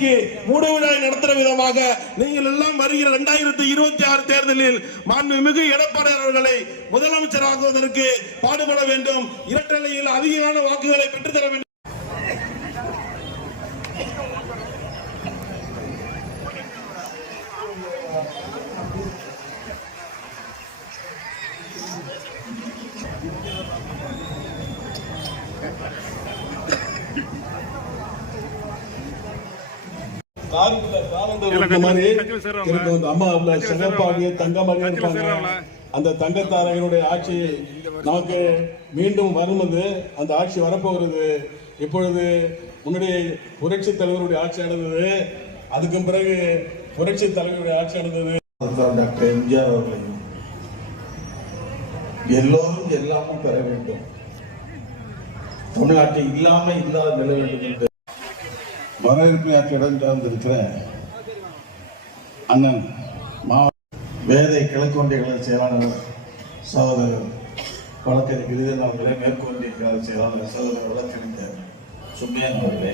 ஆட்சிக்கு மூடுவிழா நடத்துற விதமாக நீங்கள் எல்லாம் வருகிற 2026 தேர்தலில் மாண்புமிகு எடப்பாடி அவர்களை முதலமைச்சராகுவதற்கு பாடுபட வேண்டும். இரட்டலையில் அதிகமான வாக்குகளை பெற்றுத்தர வேண்டும். அந்த தங்கத்தாரையனுடைய ஆட்சி நமக்கு மீண்டும் வருவது, அந்த ஆட்சி வரப்போகிறது. இப்பொழுது முன்னாடி புரட்சி தலைவருடைய ஆட்சி நடந்தது, அதுக்கு பிறகு புரட்சி தலைவருடைய ஆட்சி நடந்தது. டாக்டர் எம்ஜிஆர் அவர்களையும் எல்லோரும் எல்லாமும் பெற வேண்டும், தமிழ்நாட்டில் இல்லாம இல்லாத நிலை வேண்டும் என்று வரவேற்பு ஆட்சி இடம் சார்ந்திருக்கிற அண்ணன் வேதை கிழக்கொன்றிய கழக செயலாளர் சகோதரர் வழக்கறிஞர் கிரிதன் அவர்களே, மேற்கொண்டிய கழக செயலாளர் சகோதரர் வழக்கறிஞர் சும்மையன் அவர்களே,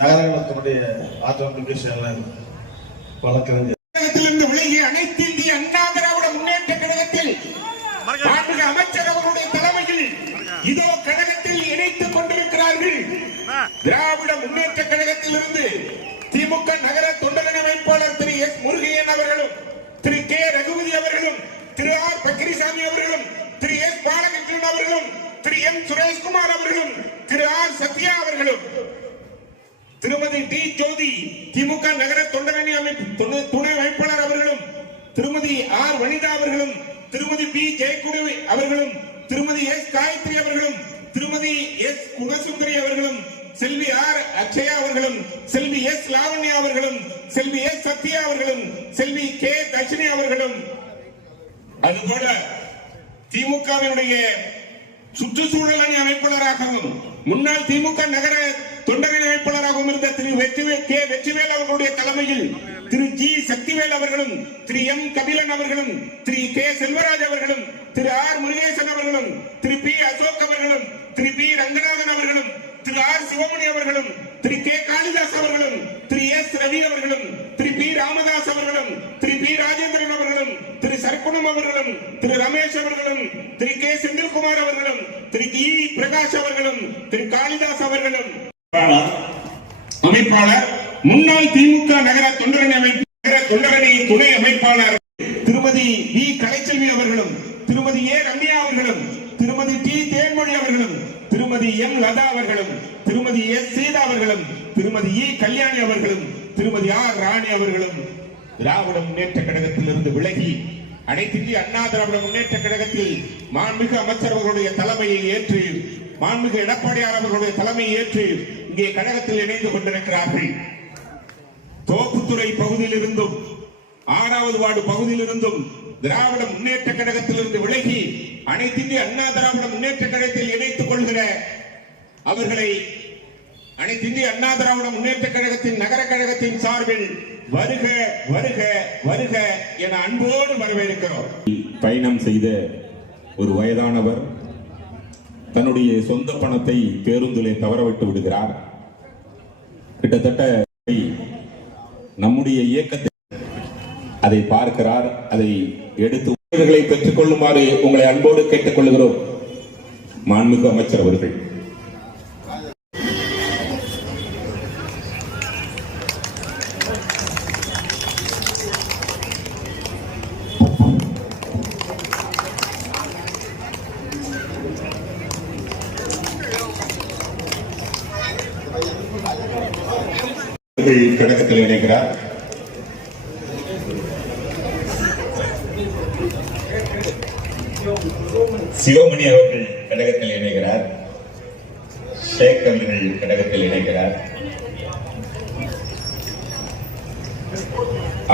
நகரகலத்தினுடைய ஆற்றல் செயலாளர் வழக்கறிஞர் விலகிய அனைத்து இந்திய அண்ணா திராவிட முன்னேற்ற கழகத்தில் அமைச்சர் அவர்களுடைய தலைமையில் இதோ கழகத்தில் இணைத்துக் கொண்டிருக்கிறார்கள். திராவிட முன்னேற்ற கழகத்தில் இருந்து திமுக நகர தொண்டரணி அமைப்பாளர் திரு எஸ் முருகையன் அவர்களும், திரு கே ரகுபதி அவர்களும், திரு ஆர் பக்கிரிசாமி அவர்களும், திரு எஸ் பாலகிருஷ்ணன் அவர்களும், திரு எம் சுரேஷ்குமார் அவர்களும், திரு ஆர் சத்யா அவர்களும், திருமதி டி ஜோதி திமுக நகர தொண்டரணி துணை அமைப்பாளர் அவர்களும், திருமதி ஆர் வனிதா அவர்களும், திருமதி பி ஜெயக்குடி அவர்களும், திருமதி எஸ் காயத்ரி அவர்களும், திருமதி எஸ் குணசுந்தரி அவர்களும், செல்வி ஆர் அக்ஷயா அவர்களும், செல்வி எஸ் லாவண்யா அவர்களும், செல்வி எஸ் சத்யா அவர்களும், செல்வி கே தர்ஷினி அவர்களும், அதுபோல திமுகவினுடைய சுற்றுச்சூழல் அணி அமைப்பாளராகவும் முன்னாள் திமுக நகர தொண்டரணி அமைப்பாளராகவும் இருந்த திரு வெற்றிவேல் அவர்களுடைய தலைமையில் திரு ஜி சக்திவேல் அவர்களும், திரு எம் கபிலன் அவர்களும், திரு கே செல்வராஜ் அவர்களும், திரு ஆர் முருகேசன் அவர்களும், திரு பி அசோக் அவர்களும், திரு பி ரங்கநாதன் அவர்களும், திரு ஆர் சிவமணி அவர்களும், திரு கே காளிதாஸ் அவர்களும், திரு எஸ் ரவி அவர்களும், திரு பி ராமதாஸ் அவர்களும், திரு பி ராஜேந்திரன் அவர்களும், திரு சர்க்குணம் அவர்களும், திரு ரமேஷ் அவர்களும், திரு கே செந்தில்குமார் அவர்களும், திரு இ பிரகாஷ் அவர்களும், திரு காளிதாஸ் அவர்களும், அமைப்பாளர் முன்னாள் திமுக நகர தொண்டரணி துணை அமைப்பாளர் திருமதி வி கலைச்செல்வி அவர்களும், திருமதி ஏ ரம்யா அவர்களும், திருமதி டி தேன்மொழி அவர்களும், திருமதி எம் லதா அவர்களும், திருமதி எஸ் சீதா அவர்களும், திருமதி இ கல்யாணி அவர்களும், திருமதி ஆர் ராணி அவர்களும் திராவிட முன்னேற்ற கழகத்தில் இருந்து விலகி அனைத்து இந்திய அண்ணா திராவிட முன்னேற்ற கழகத்தில் மாண்புமிகு அமைச்சர் அவர்களுடைய தலைமையை ஏற்று, மாண்புமிகு எடப்பாடியார் அவர்களுடைய தலைமையை ஏற்று இங்கே கழகத்தில் இணைந்து கொண்டிருக்கிறார்கள். தோப்புத்துறை பகுதியில் இருந்தும் 6வது வார்டு பகுதியில் இருந்தும் திராவிட முன்னேற்ற கழகத்தில் இருந்து விலகி அனைத்து இந்திய அண்ணா திராவிட முன்னேற்ற கழகத்தில் இணைத்துக் கொள்கிற அவர்களை அனைத்து இந்திய அண்ணா திராவிட முன்னேற்ற கழகத்தின் நகர கழகத்தின் சார்பில் வருக வருக வருக என அன்போடு வரவேற்கிறோம். பயணம் செய்த ஒரு வயதானவர் தன்னுடைய சொந்த பணத்தை பேருந்திலே தவறவிட்டு விடுகிறார். கிட்டத்தட்ட நம்முடைய இயக்கத்தை அதை பார்க்கிறார். அதை எடுத்து பெற்றுக் கொள்ளுமாறு உங்களை அன்போடு கேட்டுக் கொள்கிறோம். மாண்புமிகு அமைச்சர் அவர்கள் கழகத்தில் இணைக்கிறார். சிவமணி அவர்கள் கழகத்தில் இணைகிறார். ஷேக் அவர்கள் கழகத்தில் இணைகிறார்.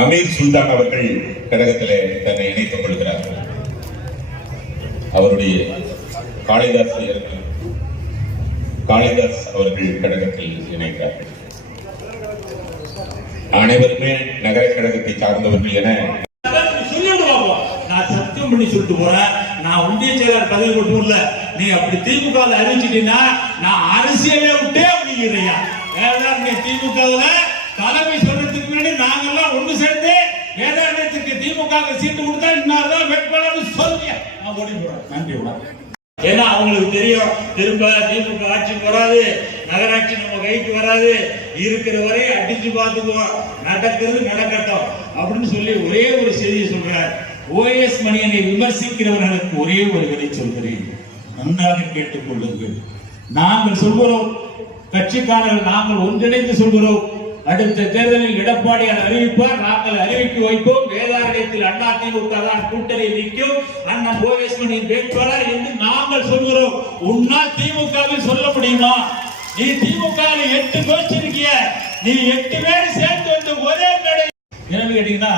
அமீர் சுல்தான் அவர்கள் கழகத்தில் தன்னை இணைத்துக் கொள்கிறார். அவருடைய காளிதாஸ் அவர்கள் கழகத்தில் இணைகிறார்கள். அனைவருமே நகர கழகத்தை சார்ந்தவர்கள் என நான் சத்தியம் பண்ணி சொல்லிட்டு போறேன். நான் ஒன்றிய செயலர் பதவி மட்டும் இல்ல, நீ அப்படி திமுக அறிவிச்சிட்டீங்கன்னா நான் அரசியலே விட்டே அப்படிங்கிறியா வேதாரண்யம் திமுகவுல தலைமை சொல்றதுக்கு முன்னாடி நாங்கெல்லாம் ஒன்று சேர்ந்து வேதாரண்யத்துக்கு திமுக சீட்டு கொடுத்தா இன்னார்தான் வேட்பாளர் சொல்லுங்க, நான் ஓடி போறேன். நன்றி. ஏன்னா அவங்களுக்கு தெரியும் திரும்ப திமுக ஆட்சிக்கு வராது, நகராட்சி நம்ம கைக்கு வராது, இருக்கிற வரை அடிச்சு பார்த்துக்குவோம், நடக்கிறது நடக்கட்டும் அப்படின்னு சொல்லி ஒரே ஒரு செய்தியை சொல்றார். ஓஎஸ் மணியனை விமர்சிக்கிறவர்களுக்கு ஒரே ஒரு விதை சொல்கிறேன், நன்றாக கேட்டுக் கொள்ளுங்கள். நாங்கள் சொல்கிறோம், கட்சிக்காரர்கள் நாங்கள் ஒன்றிணைந்து சொல்கிறோம், அடுத்த தேர்தலில் எடப்பாடியார் அறிவிப்பார், நாங்கள் அறிவிக்க வைப்போம், வேதாரண்யத்தில் அதிமுக தான் கூட்டணி நிற்கும், அண்ணன் ஓஎஸ் மணியின் வேட்பாளர் என்று நாங்கள் சொல்கிறோம். உன்னால் திமுகவில் சொல்ல முடியுமா? நீ திமுக 8 கோஷ்டி இருக்கிய, நீ 8 பேர் சேர்ந்து வந்து ஒரே மேடை என்ன கேட்டீங்கன்னா,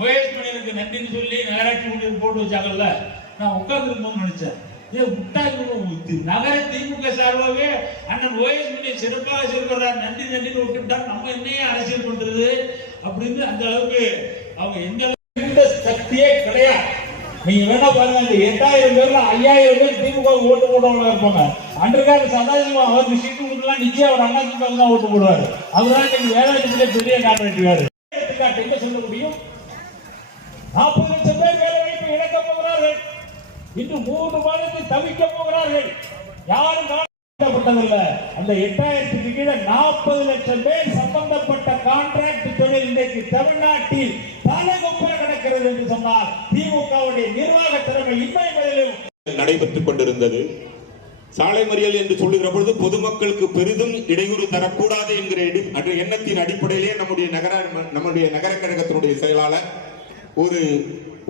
ஓஎஸ் மணியனுக்கு நன்றின்னு சொல்லி நகராட்சி முடிவு போட்டு வச்சாங்கல்ல, நான் உட்கார்ந்து நினைச்சேன், நகர திமுக சார்பாகவே அண்ணன் ஓஎஸ் மணி சிறப்பாக செயல்படுறார், நன்றி நன்றின்னு விட்டுட்டார், நம்ம என்னையே அரசியல் பண்றது அப்படின்னு அந்த அளவுக்கு அவங்க எந்த அளவுக்கு சக்தியே கிடையாது. நீங்க வேணா பாருங்க, இந்த 8000 பேர்ல 5000 பேர் திமுக ஓட்டு போடுறவங்களா இருப்பாங்க. அன்றைக்காக சதாசிவம் அவருக்கு சீட்டு கொடுக்கலாம், நிச்சயம் அவர் அண்ணா திமுக தான் ஓட்டு போடுவாரு. அதனால நீங்க வேலையில பெரிய காட்டுவாரு. எடுத்துக்காட்டு என்ன சொல்ல முடியும்? 40 லட்சம் பேர் வேலை வாய்ப்பு இழக்க போகிறார்கள், இன்னும் 3 மாதத்தில் தவிக்க போகிறார்கள். யாரும் காணப்பட்டதில்ல. அந்த 8000க்கு கீழே 40 லட்சம் பேர் சம்பந்தப்பட்ட கான்ட்ராக்ட் தொழில் இன்றைக்கு தமிழ்நாட்டில் தலைகொப்பர நடக்கிறது என்று சொன்னால் திமுகவுடைய நிர்வாக திறமை இன்மைகளிலும் நடைபெற்றுக் கொண்டிருந்தது. சாலை மறியல் என்று சொல்லுகிற பொழுது பொதுமக்களுக்கு பெரிதும் இடையூறு தரக்கூடாது என்கிற எண்ணத்தின் அடிப்படையிலே நம்முடைய நகர கழகத்தினுடைய செயலாளர் ஒரு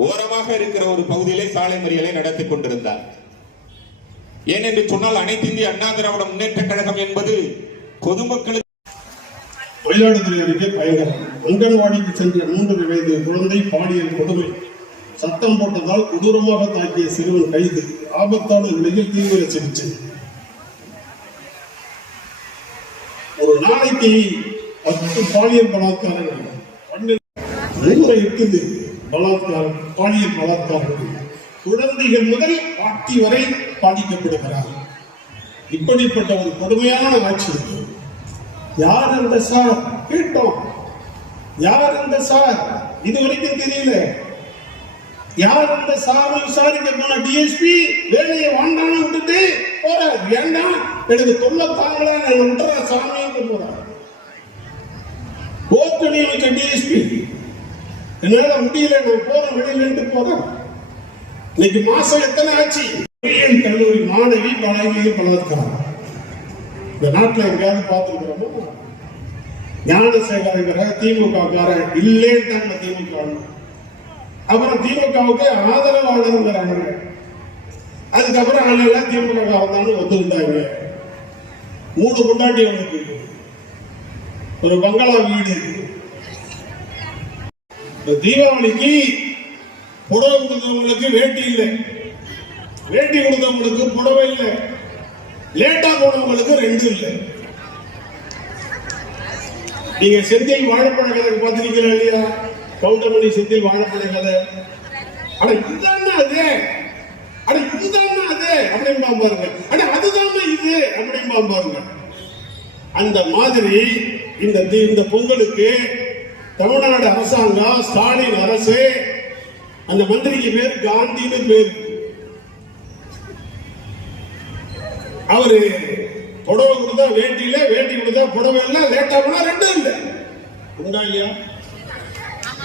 ஓரமாக இருக்கிற ஒரு பகுதியிலே சாலை மறியலை நடத்தி கொண்டிருந்தார். ஏனென்று சொன்னால் அனைத்து இந்திய அண்ணா திராவிட முன்னேற்ற கழகம் என்பது பொதுமக்களுக்கு மயிலாடுதுறை அருகே பயங்கரம். அங்கன்வாடிக்கு சென்ற 3 வயது குழந்தை பாலியல் கொடுமை. சத்தம் போட்டதால் கொடூரமாக தாக்கிய சிறுவன் கைது. ஆபத்தான நிலையில் தீவிர சிகிச்சை. ஒரு நாளைக்கு 10 பாலியல் பலாத்காரங்கள், 108 பலாத்காரம், பாலியல் பலாத்காரங்கள். குழந்தைகள் முதல் பாட்டி வரை பாதிக்கப்படுகிறார். இப்படிப்பட்ட ஒரு கொடுமையான ஆட்சி. யார் அந்த சார் கேட்டோம், யார் அந்த சார் இதுவரைக்கும் தெரியல. யார் அந்த சார் விசாரிக்க போன டிஎஸ்பி வேலையை வாண்டான்னு விட்டுட்டு போறார். வேண்டாம் எனக்கு தொல்லை தாங்களா நான் விட்டுற சாமின்னு போறார். கோர்ட்டு வச்ச டிஎஸ்பி என்னால முடியல, நான் போறேன் வெளியில போறேன். இன்னைக்கு மாசம் எத்தனை ஆச்சு? கல்லூரி மாணவி பாலியல் பலாத்காரம். இந்த நாட்டில் எங்கேயாவது பார்த்துருக்கிறோமோ? ஞானசேகரங்கிற திமுக காரன் இல்லேன்ட்டாங்க திமுக. அப்புறம் திமுகவுக்கு ஆதரவாளருங்கிறாங்க. அதுக்கப்புறம் ஆளெல்லாம் திமுக காரந்தான்னு ஒத்துக்கிட்டாங்க. 3 கொண்டாட்டி அவனுக்கு ஒரு பங்களா வீடு. தீபாவளிக்கு புடவை கொடுத்தவங்களுக்கு வேட்டி இல்லை, வேட்டி கொடுத்தவங்களுக்கு புடவை இல்லை, லேட்டா போனவங்களுக்கு 2 இல்லை. நீங்க செந்தில் வாழைப்பழ கதை பார்த்திருக்கீங்களா இல்லையா? கவுண்டமணி செந்தில் வாழைப்பழ கதை. அட இதுதான் அது, அட இதுதான் அது அப்படின்பா பாருங்க, அட அதுதான் இது அப்படின்பா பாருங்க. அந்த மாதிரி இந்த பொங்கலுக்கு தமிழ்நாடு அரசாங்கம், ஸ்டாலின் அரசு, அந்த மந்திரிக்கு பேர் காந்தின்னு பேரு. அவரு புடவை கொடுத்தா வேட்டி இல்ல, வேட்டி கொடுத்தா புடவை இல்ல, லேட்டா போனா 2 இல்ல. உண்டா இல்லையா?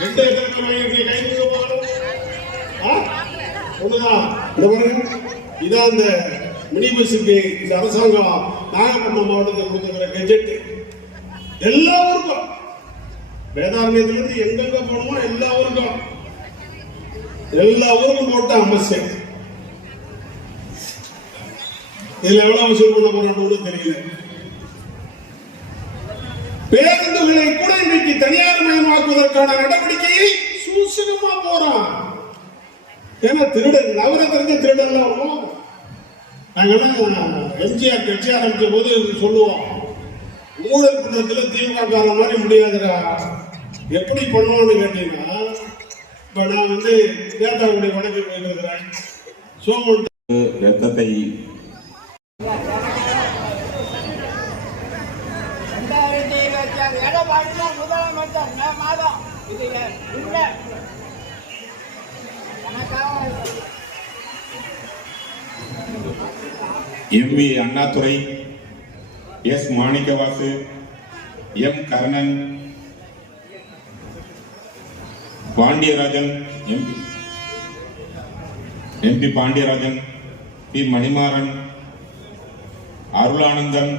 2 ஒண்ணுதான். இதான் இந்த மினி பஸ்ஸுக்கு இந்த அரசாங்கம் நாகப்பட்டினம் மாவட்டத்தில் கொடுத்துக்கிற கெஜெட். எல்லா ஊருக்கும், வேதாரண்யத்திலிருந்து எங்கெங்க போனோமோ எல்லா ஊருக்கும் போட்ட அமைச்சர். இதுல எவ்வளவு வசூல் பண்ண போறோம்னு தெரியல. பேருந்துகளை கூட இன்றைக்கு தனியார் மயமாக்குவதற்கான நடவடிக்கையை சூசகமா போறான். ஏன்னா திருடன் நவர தெரிஞ்ச திருடன் வரும். நாங்கெல்லாம் எம்ஜிஆர் கட்சி ஆரம்பிச்ச போது சொல்லுவோம், ஊழல் குற்றத்துல திமுக காரணம் மாதிரி முடியாதுடா. எப்படி பண்ணுவோம்னு கேட்டீங்கன்னா, இப்ப நான் நேதாவுடைய வழக்கு போயிருக்கிறேன். சோமன் ரத்தத்தை M V. Annadurai, S. Manikkavasu, M. Karnan, Pandiyarajan, MP Pandiyarajan, P. Manimaran, Arulanandan,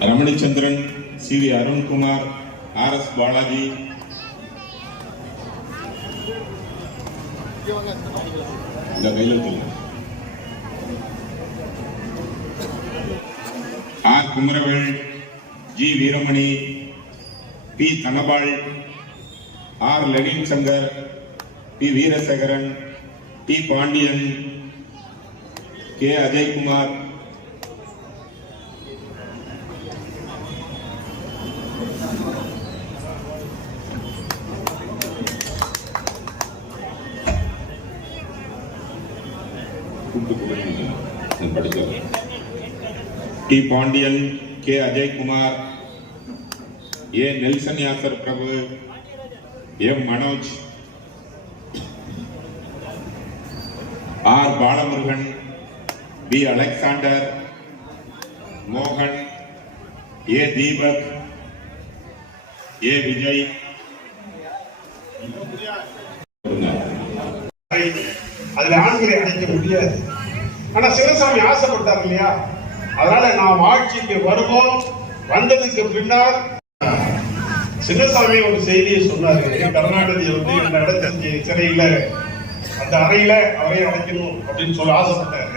Ramanichandran, C. V. Arunkumar, R. S. Balaji, இந்த கையில் R. Kumaravel, G. Veeramani, P. Dhanapal, R. Lenin Shankar, P. Veerasekaran, D. Pandian, K. Ajaykumar, D. Pandian, K. Ajaykumar, A. Nelson Yasar Prabhu, M. Manoj, R. Balamurugan, P. Alexander, மோகன், ஏ. தீபக், ஏ. விஜய். அதுல ஆண்களை அடைக்க முடியாது. ஆனா சிவசாமி ஆசைப்பட்டார் இல்லையா, அதனால நாம் ஆட்சிக்கு வருவோம். வந்ததுக்கு பின்னால் சின்னசாமி ஒரு செய்தியை சொன்னாரு. கருணாநிதி வந்து இந்த இடத்துக்கு சிறையில அந்த அறையில அவரை அடைக்கணும் அப்படின்னு சொல்லி ஆசைப்பட்டார்.